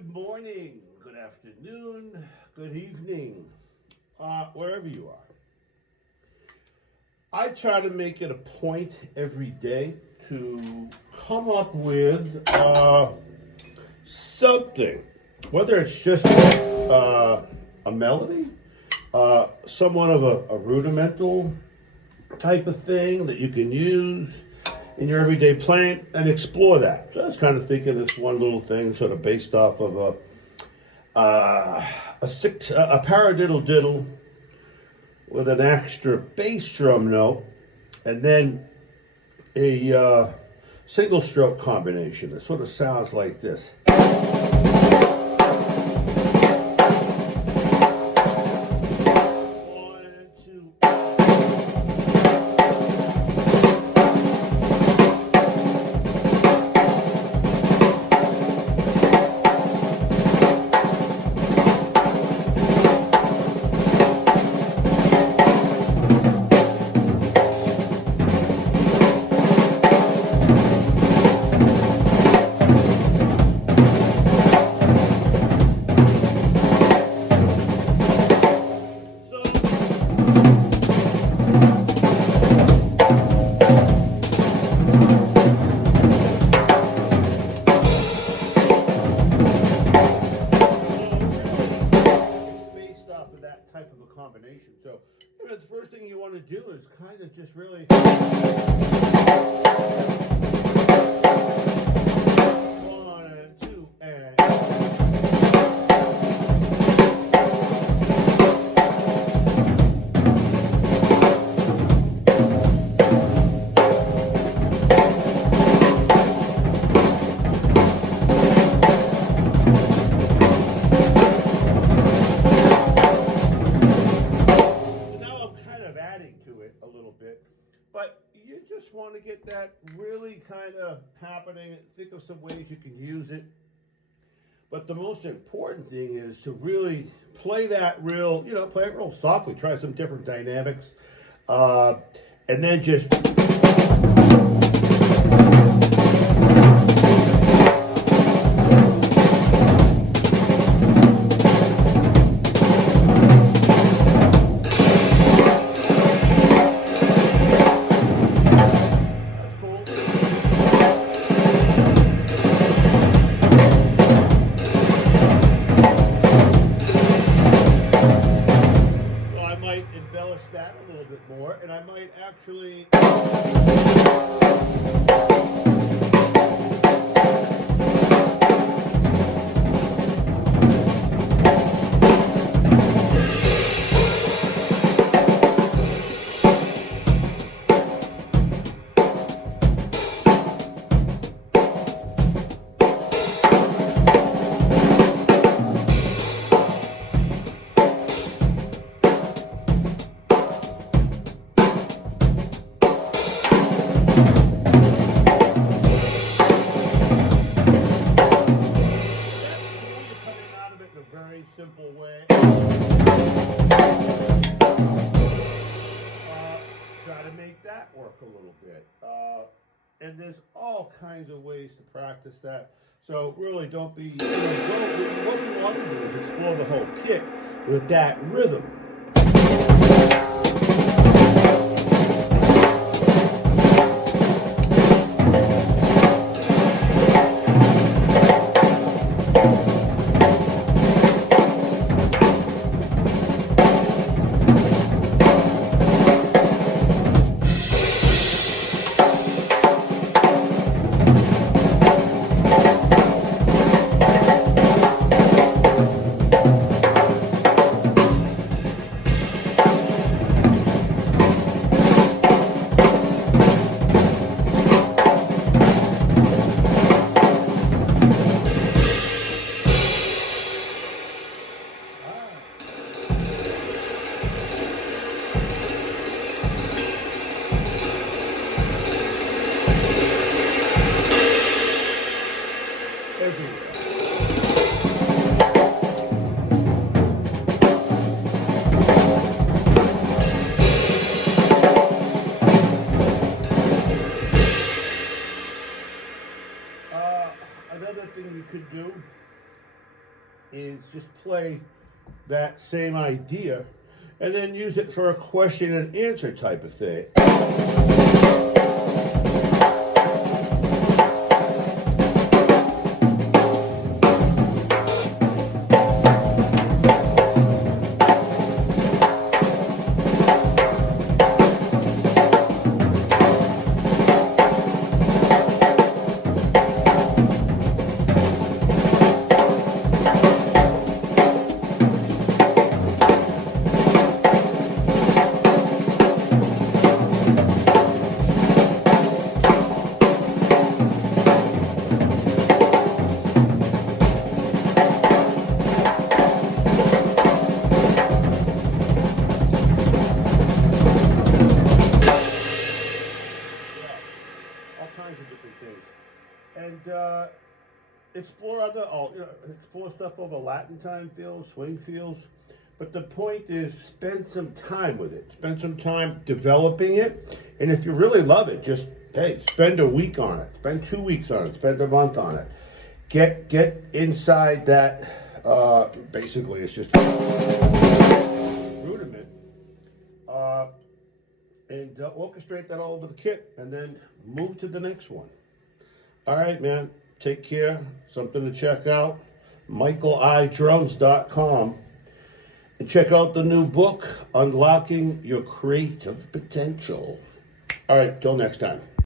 Good morning, good afternoon, good evening, wherever you are. I try to make it a point every day to come up with something, whether it's just a melody, somewhat of a rudimental type of thing that you can use in your everyday playing and explore that. So I was kind of thinking this one little thing sort of based off of a paradiddle diddle with an extra bass drum note and then a single stroke combination that sort of sounds like this. Type of a combination. So the first thing you want to do is kind of just really one and two and a little bit, but you just want to get that really kind of happening. Think of some ways you can use it, but the most important thing is to really play that real, play it real softly, try some different dynamics, and then just embellish that a little bit more, and I might actually very simple way. Try to make that work a little bit. And there's all kinds of ways to practice that. So really don't be, what we want to do is explore the whole kit with that rhythm. is just play that same idea and then use it for a question and answer type of thing. All kinds of different things, and explore explore stuff over Latin time feels, swing feels. But the point is, spend some time with it. Spend some time developing it, and if you really love it, just spend a week on it. Spend 2 weeks on it. Spend a month on it. Get inside that. Basically, it's just a rudiment. And orchestrate that all over the kit, and then move to the next one. All right, man. Take care. Something to check out. michaelidrums.com. And check out the new book, Unlocking Your Creative Potential. All right, till next time.